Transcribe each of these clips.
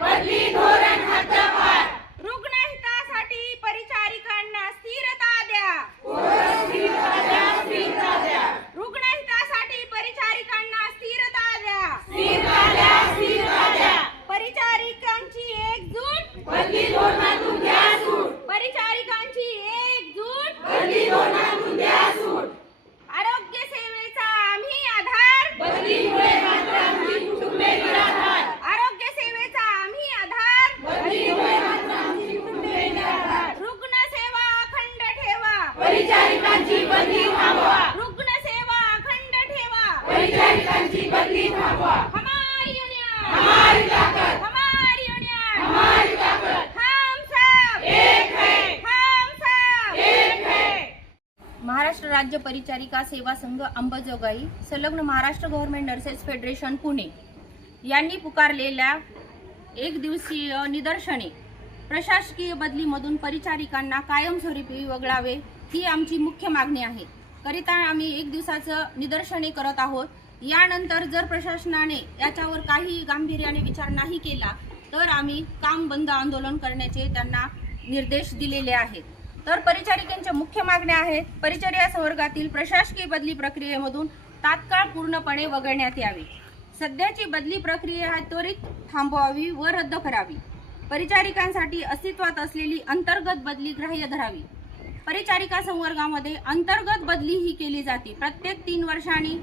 बदली धोरण हद्दपार. रुग्णहितासाठी परिचारिकांना स्थिरता द्या. स्थिरता द्या, स्थिरता द्या. रुग्णहितासाठी परिचारिकांना स्थिरता द्या. स्थिरता द्या, स्थिरता द्या. परिचारिकांची एकजूट. बदली धोरणातून द्या सूट. परिचारिकांची एकजूट. बदली धोरणातून द्या सूट. आरोग्य सेवेचा आम्ही आधार. बदलीमुळे मात्र आमची कुटुंबे निराधार. आरोग्य सेवेचा आम्ही आधार. बदलीमुळे मात्र आमची कुटुंबे निराधार. रुग्णसेवा अखंड ठेवा. परिचारिकांची बदली थांबवा. रुग्णसेवा अखंड ठेवा. परिचारिकांची बदली थांबवा. हमारी युनियन. हमारी ताकद. हमारी युनियन. हमारी ताकद. हम सब एक है. हम सब एक है. महाराष्ट्र राज्य परिचारिका सेवा संघ अंबाजोगाई संलग्न Maharashtra government nurses federation Pune यांनी पुकारलेल्या एक दिवसीय निदर्शने प्रशासकीय बदलीमधून परिचारिकांना कायमस्वरूपी वगळावे ही आमची मुख्य मागणी आहे. करिता आम्ही एक दिवसाचं निदर्शने करत आहोत. यानंतर जर प्रशासनाने याच्यावर काही गांभीर्याने विचार नाही केला तर आम्ही काम बंद आंदोलन करण्याचे त्यांना निर्देश दिलेले आहेत. तर परिचारिकांच्या मुख्य मागण्या आहेत. परिचर्या संवर्गातील प्रशासकीय बदली प्रक्रियेमधून तात्काळ पूर्णपणे वगळण्यात यावी. सध्याची बदली प्रक्रिया त्वरित थांबवावी व रद्द करावी. परिचारिकांसाठी अस्तित्वात असलेली अंतर्गत बदली ग्राह्य धरावी. परिचारिका संवर्गामध्ये अंतर्गत बदली ही केली जाते. प्रत्येक 3 वर्षांनी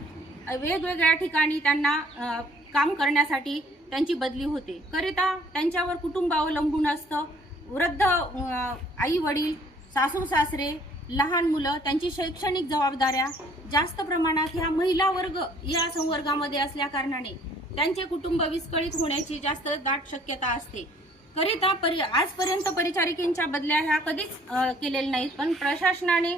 वेगवेगळ्या ठिकाणी त्यांना काम करण्यासाठी त्यांची बदली होते. करिता त्यांच्यावर कुटुंब अवलंबून असतं. वृद्ध आई वडील, सासू सासरे, लहान मुलं, त्यांची शैक्षणिक जबाबदाऱ्या जास्त प्रमाणात ह्या महिला वर्ग या संवर्गामध्ये असल्या कारणाने त्यांचे कुटुंब विस्कळीत होण्याची जास्त दाट शक्यता असते. करिता आजपर्यंत परिचारिकांच्या बदल्या ह्या कधीच केलेल्या नाहीत. पण प्रशासनाने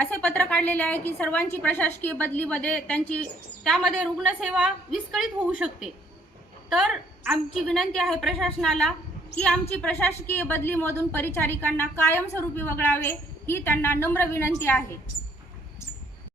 असे पत्र काढलेले आहे की सर्वांची प्रशासकीय बदलीमध्ये त्यामध्ये रुग्णसेवा विस्कळीत होऊ शकते. तर आमची विनंती आहे प्रशासनाला की आमची प्रशासकीय बदलीमधून परिचारिकांना कायमस्वरूपी वगळावे ही त्यांना नम्र विनंती आहे.